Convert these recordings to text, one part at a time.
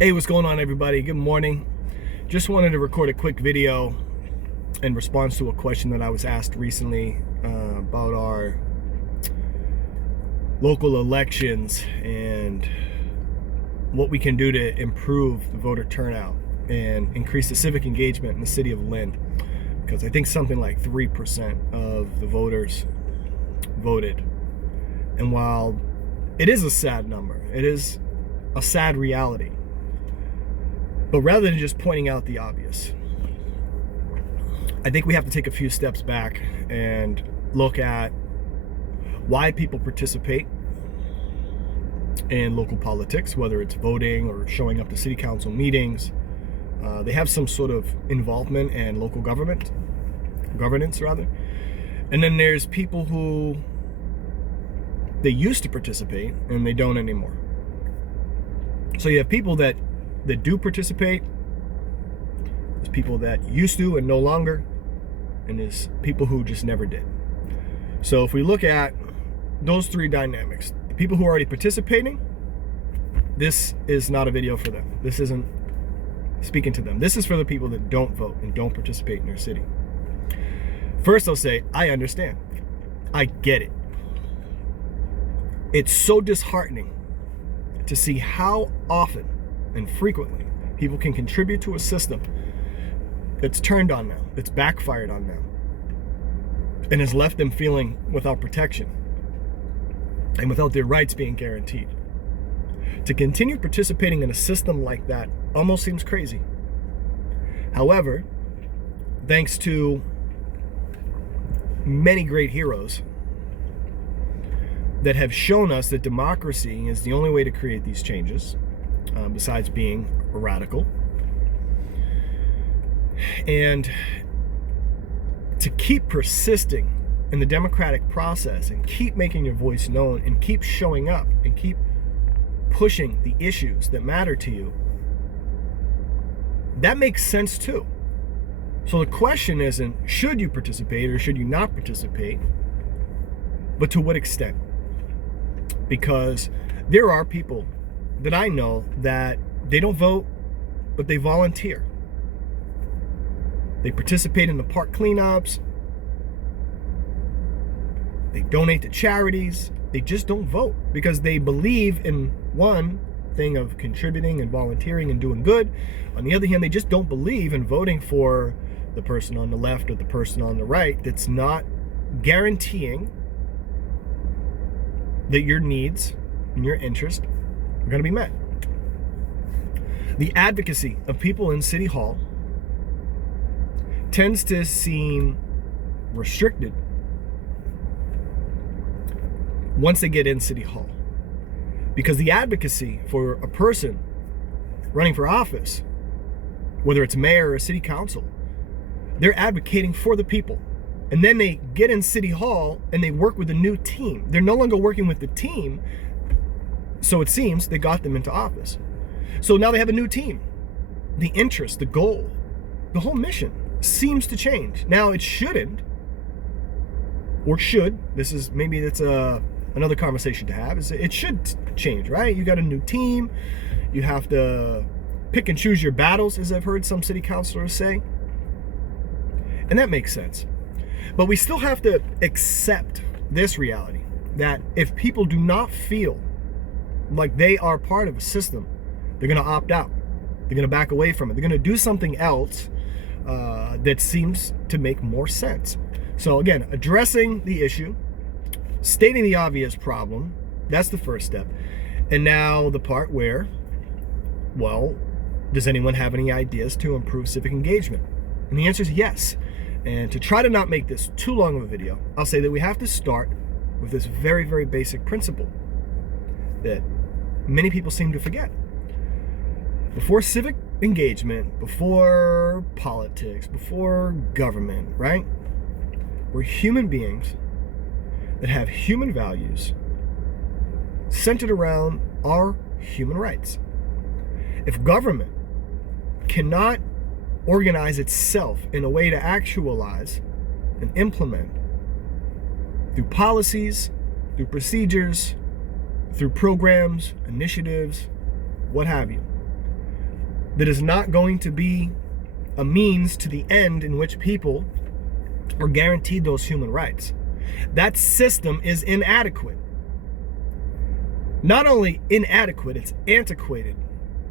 Hey, what's going on, everybody? Good morning. Just wanted to record a quick video in response to a question that I was asked recently about our local elections and what we can do to improve the voter turnout and increase the civic engagement in the city of Lynn. Because I think something like 3% of the voters voted. And while it is a sad number, it is a sad reality. But rather than just pointing out the obvious, I think we have to take a few steps back and look at why people participate in local politics, whether it's voting or showing up to city council meetings. They have some sort of involvement in local governance. And then there's people who they used to participate and they don't anymore. So you have people that do participate, there's people that used to and no longer, and there's people who just never did. So if we look at those three dynamics, the people who are already participating, this is not a video for them. This isn't speaking to them. This is for the people that don't vote and don't participate in their city. First, I'll say, I understand. I get it. It's so disheartening to see how often and frequently people can contribute to a system that's turned on them, that's backfired on them, and has left them feeling without protection and without their rights being guaranteed. To continue participating in a system like that almost seems crazy. However, thanks to many great heroes that have shown us that democracy is the only way to create these changes, besides being radical. And to keep persisting in the democratic process and keep making your voice known and keep showing up and keep pushing the issues that matter to you, that makes sense too. So the question isn't should you participate or should you not participate, but to what extent? Because there are people that I know that they don't vote, but they volunteer. They participate in the park cleanups. They donate to charities. They just don't vote because they believe in one thing of contributing and volunteering and doing good. On the other hand, they just don't believe in voting for the person on the left or the person on the right that's not guaranteeing that your needs and your interests are going to be met. The advocacy of people in City Hall tends to seem restricted once they get in City Hall. Because the advocacy for a person running for office, whether it's mayor or city council, they're advocating for the people. And then they get in City Hall and they work with a new team. They're no longer working with the team, so it seems they got them into office. So now they have a new team. The interest, the goal, the whole mission seems to change. Now it shouldn't, or should, that's another conversation to have, is it should change, right? You got a new team. You have to pick and choose your battles, as I've heard some city councilors say. And that makes sense. But we still have to accept this reality that if people do not feel like they are part of a system, they're going to opt out. They're going to back away from it. They're going to do something else that seems to make more sense. So again, addressing the issue, stating the obvious problem, that's the first step. And now the part where, well, does anyone have any ideas to improve civic engagement? And the answer is yes. And to try to not make this too long of a video, I'll say that we have to start with this very, very basic principle that many people seem to forget. Before civic engagement, before politics, before government, right? We're human beings that have human values centered around our human rights. If government cannot organize itself in a way to actualize and implement through policies, through procedures, through programs, initiatives, what have you, that is not going to be a means to the end in which people are guaranteed those human rights. That system is inadequate. Not only inadequate, it's antiquated.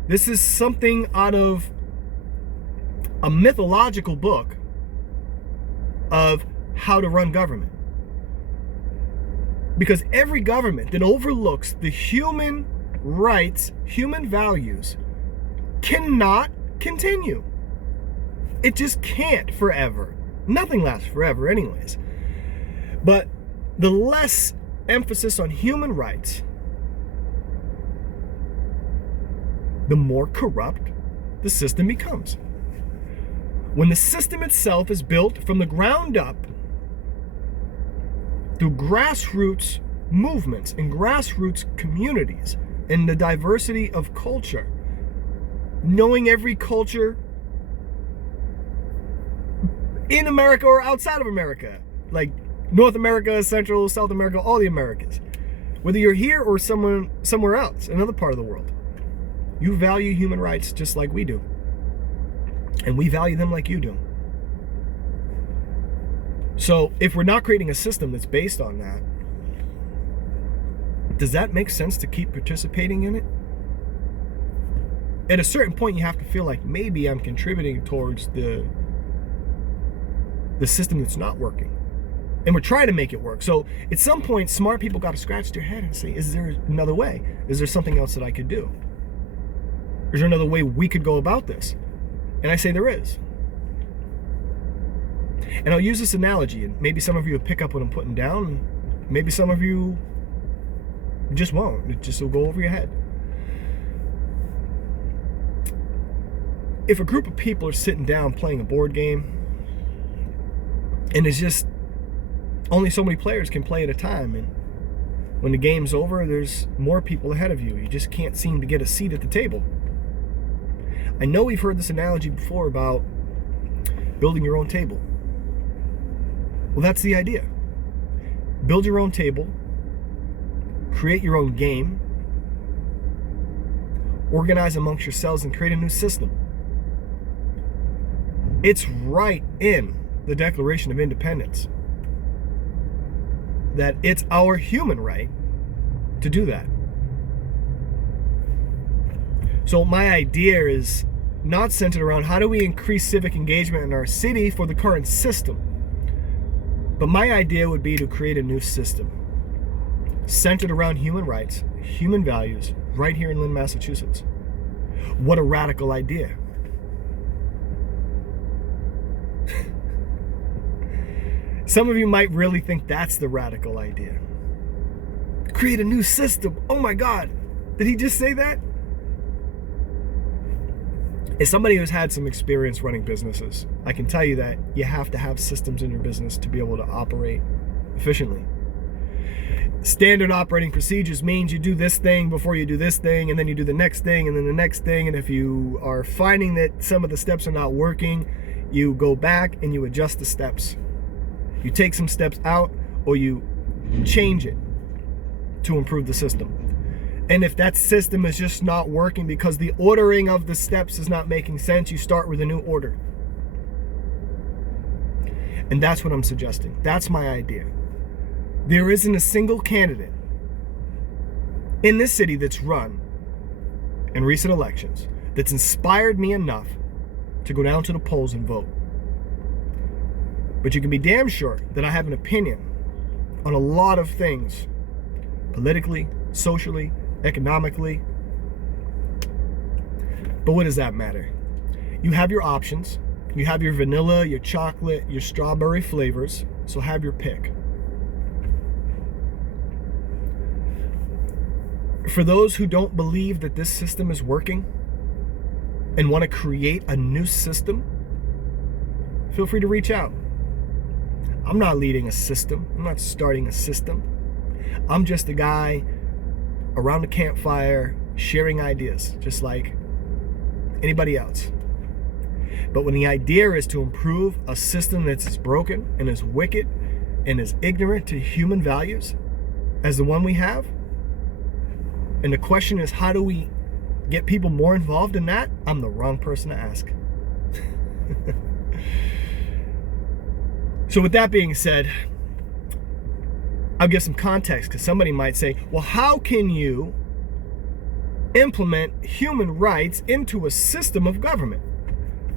This is something out of a mythological book of how to run government. Because every government that overlooks the human rights, human values, cannot continue. It just can't forever. Nothing lasts forever anyways. But the less emphasis on human rights, the more corrupt the system becomes. When the system itself is built from the ground up through grassroots movements and grassroots communities and the diversity of culture, knowing every culture in America or outside of America, like North America, Central, South America, all the Americas, whether you're here or somewhere else, another part of the world, you value human rights just like we do. And we value them like you do. So if we're not creating a system that's based on that, does that make sense to keep participating in it? At a certain point, you have to feel like maybe I'm contributing towards the system that's not working. And we're trying to make it work. So at some point, smart people got to scratch their head and say, is there another way? Is there something else that I could do? Is there another way we could go about this? And I say there is. And I'll use this analogy, and maybe some of you will pick up what I'm putting down, and maybe some of you just won't. It just will go over your head. If a group of people are sitting down playing a board game, and it's just only so many players can play at a time, and when the game's over, there's more people ahead of you. You just can't seem to get a seat at the table. I know we've heard this analogy before about building your own table. Well, that's the idea. Build your own table, create your own game, organize amongst yourselves, and create a new system. It's right in the Declaration of Independence that it's our human right to do that. So my idea is not centered around how do we increase civic engagement in our city for the current system. But my idea would be to create a new system centered around human rights, human values, right here in Lynn, Massachusetts. What a radical idea. Some of you might really think that's the radical idea. Create a new system. Oh my God. Did he just say that? As somebody who's had some experience running businesses, I can tell you that you have to have systems in your business to be able to operate efficiently. Standard operating procedures means you do this thing before you do this thing, and then you do the next thing, and then the next thing. And if you are finding that some of the steps are not working, you go back and you adjust the steps. You take some steps out, or you change it to improve the system. And if that system is just not working because the ordering of the steps is not making sense, you start with a new order. And that's what I'm suggesting. That's my idea. There isn't a single candidate in this city that's run in recent elections that's inspired me enough to go down to the polls and vote. But you can be damn sure that I have an opinion on a lot of things, politically, socially, economically. But what does that matter? You have your options. You have your vanilla, your chocolate, your strawberry flavors. So have your pick. For those who don't believe that this system is working and want to create a new system, feel free to reach out. I'm not leading a system. I'm not starting a system. I'm just a guy around the campfire sharing ideas, just like anybody else. But when the idea is to improve a system that's as broken and as wicked and as ignorant to human values as the one we have, and the question is, how do we get people more involved in that, I'm the wrong person to ask. So with that being said, I'll give some context, because somebody might say, well, how can you implement human rights into a system of government?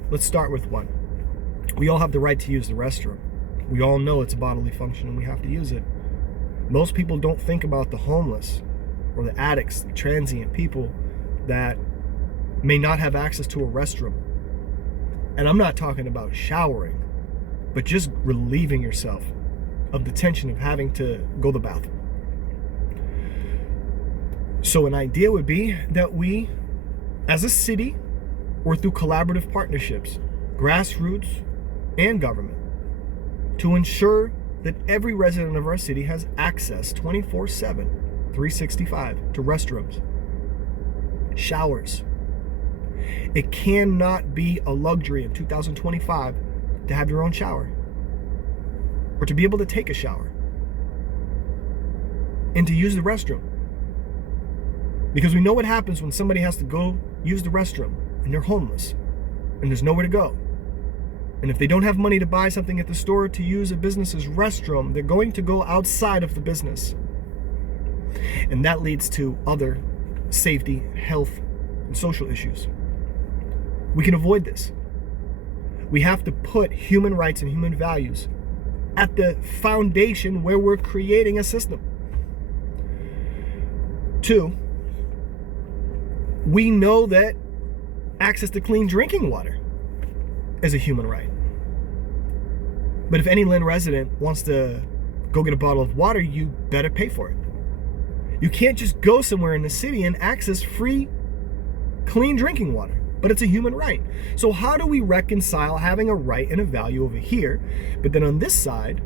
Let's start with one. We all have the right to use the restroom. We all know it's a bodily function and we have to use it. Most people don't think about the homeless or the addicts, the transient people that may not have access to a restroom. And I'm not talking about showering, but just relieving yourself of the tension of having to go to the bathroom. So an idea would be that we, as a city, or through collaborative partnerships, grassroots and government, to ensure that every resident of our city has access 24/7, 365 to restrooms, showers. It cannot be a luxury in 2025 to have your own shower, or to be able to take a shower, and to use the restroom. Because we know what happens when somebody has to go use the restroom and they're homeless and there's nowhere to go. And if they don't have money to buy something at the store to use a business's restroom, they're going to go outside of the business. And that leads to other safety, health, and social issues. We can avoid this. We have to put human rights and human values at the foundation where we're creating a system. 2, we know that access to clean drinking water is a human right. But if any Lynn resident wants to go get a bottle of water, you better pay for it. You can't just go somewhere in the city and access free, clean drinking water, but it's a human right. So how do we reconcile having a right and a value over here, but then on this side,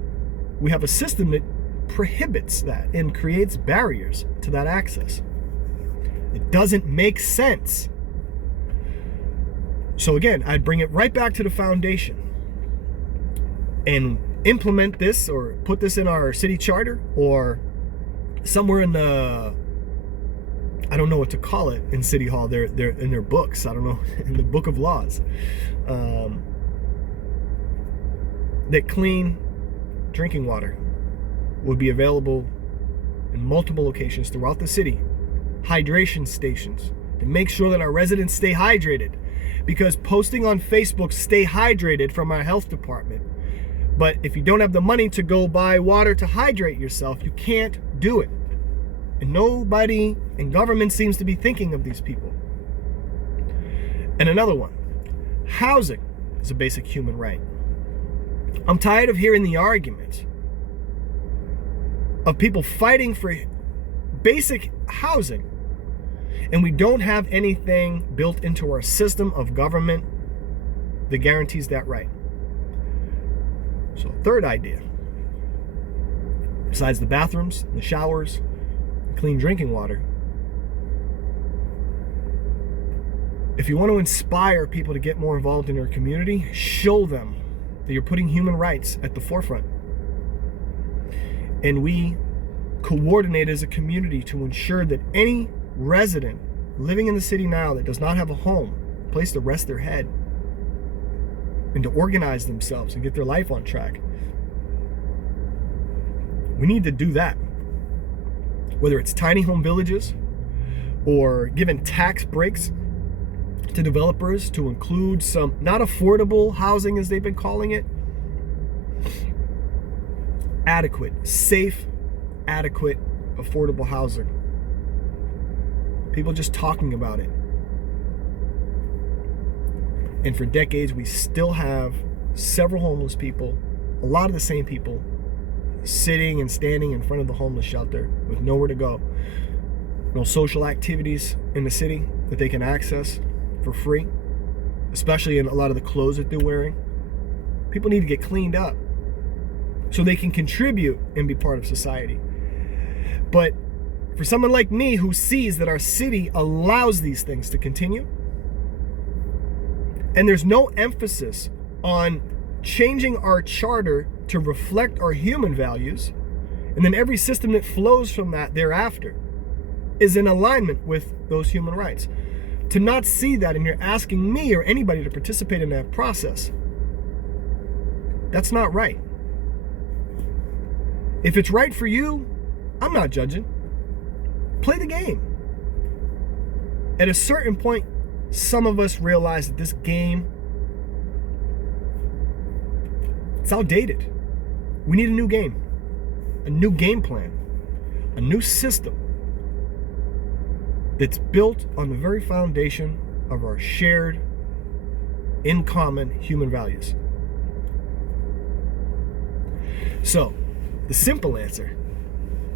we have a system that prohibits that and creates barriers to that access? It doesn't make sense. So again, I'd bring it right back to the foundation and implement this, or put this in our city charter, or somewhere in the, I don't know what to call it in City Hall. They're in their books. I don't know, in the book of laws. That clean drinking water would be available in multiple locations throughout the city. Hydration stations to make sure that our residents stay hydrated. Because posting on Facebook, stay hydrated, from our health department. But if you don't have the money to go buy water to hydrate yourself, you can't do it. And nobody in government seems to be thinking of these people. And another one, housing is a basic human right. I'm tired of hearing the argument of people fighting for basic housing, and we don't have anything built into our system of government that guarantees that right. So, third idea, besides the bathrooms, the showers, clean drinking water, if you want to inspire people to get more involved in your community, show them that you're putting human rights at the forefront. And we coordinate as a community to ensure that any resident living in the city now that does not have a home, a place to rest their head, and to organize themselves and get their life on track, we need to do that. Whether it's tiny home villages or giving tax breaks to developers to include some not affordable housing, as they've been calling it, adequate, safe, adequate, affordable housing. People just talking about it. And for decades, we still have several homeless people, a lot of the same people, sitting and standing in front of the homeless shelter with nowhere to go. No social activities in the city that they can access for free, especially in a lot of the clothes that they're wearing. People need to get cleaned up so they can contribute and be part of society. But for someone like me who sees that our city allows these things to continue, and there's no emphasis on changing our charter to reflect our human values, and then every system that flows from that thereafter is in alignment with those human rights. to not see that and you're asking me or anybody to participate in that process, that's not right. If it's right for you, I'm not judging. Play the game. At a certain point, some of us realize that this game, it's outdated. We need a new game, a new game plan, a new system that's built on the very foundation of our shared, in common human values. So, the simple answer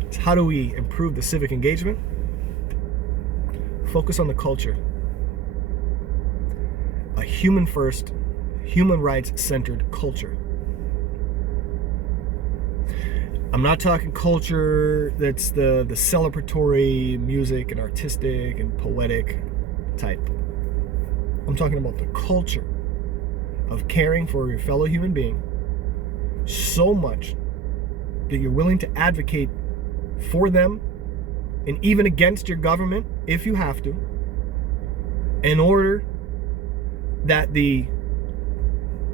is, how do we improve the civic engagement? Focus on the culture. A human first, human rights centered culture. I'm not talking culture that's the celebratory music and artistic and poetic type. I'm talking about the culture of caring for your fellow human being so much that you're willing to advocate for them and even against your government if you have to, in order that the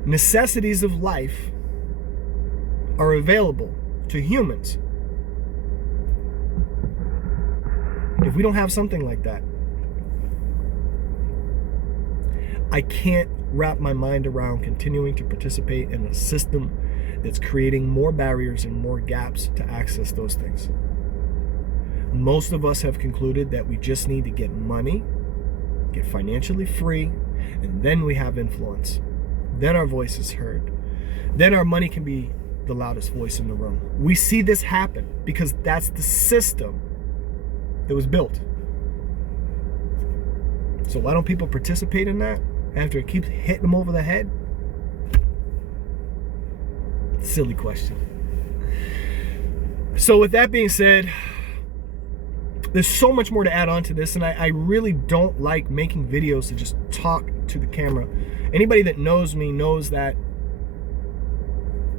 necessities of life are available to humans. If we don't have something like that, I can't wrap my mind around continuing to participate in a system that's creating more barriers and more gaps to access those things. Most of us have concluded that we just need to get money, get financially free, and then we have influence. Then our voice is heard. Then our money can be the loudest voice in the room. We see this happen because that's the system that was built. So why don't people participate in that after it keeps hitting them over the head? Silly question. So with that being said, there's so much more to add on to this, and I really don't like making videos to just talk to the camera. Anybody that knows me knows that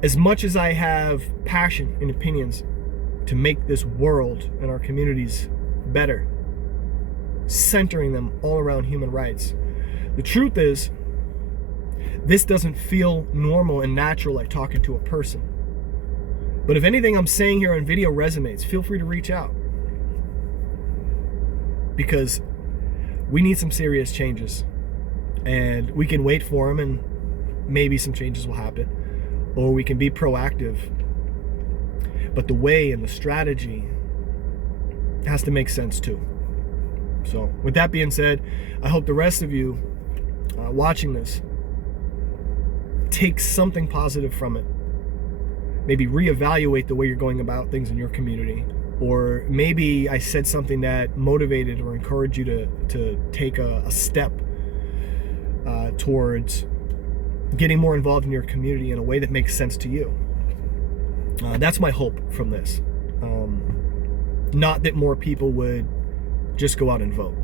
as much as I have passion and opinions to make this world and our communities better, centering them all around human rights, the truth is, this doesn't feel normal and natural like talking to a person. But if anything I'm saying here on video resonates, feel free to reach out. Because we need some serious changes. And we can wait for them and maybe some changes will happen. Or we can be proactive. But the way and the strategy has to make sense too. So with that being said, I hope the rest of you watching this take something positive from it. Maybe reevaluate the way you're going about things in your community. Or maybe I said something that motivated or encouraged you to take a step towards getting more involved in your community in a way that makes sense to you. That's my hope from this. Not that more people would just go out and vote.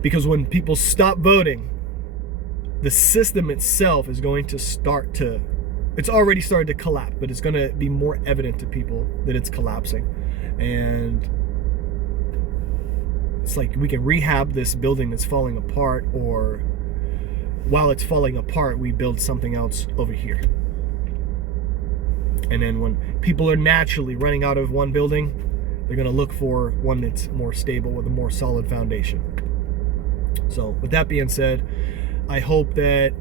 Because when people stop voting, the system itself is going to it's already started to collapse, but it's going to be more evident to people that it's collapsing. And it's like we can rehab this building that's falling apart, or while it's falling apart, we build something else over here. And then when people are naturally running out of one building, they're going to look for one that's more stable with a more solid foundation. So with that being said, I hope that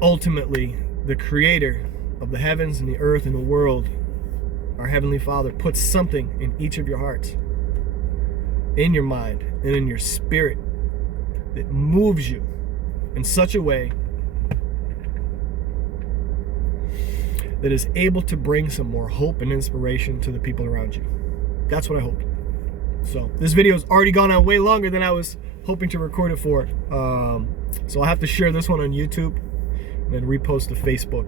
ultimately the creator of the heavens and the earth and the world, our Heavenly Father, puts something in each of your hearts, in your mind, and in your spirit that moves you in such a way that is able to bring some more hope and inspiration to the people around you. That's what I hope. So this video has already gone on way longer than I was hoping to record it for. So I'll have to share this one on YouTube and then repost to Facebook.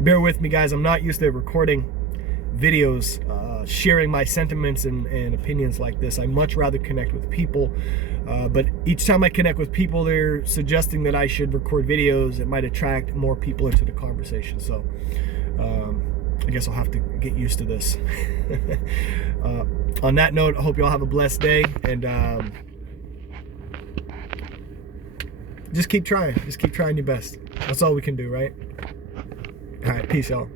Bear with me, guys. I'm not used to recording videos, sharing my sentiments and opinions like this. I much rather connect with people. But each time I connect with people, they're suggesting that I should record videos that might attract more people into the conversation. So I guess I'll have to get used to this. On that note, I hope y'all have a blessed day, and just keep trying. Just keep trying your best. That's all we can do, right? All right, peace, y'all.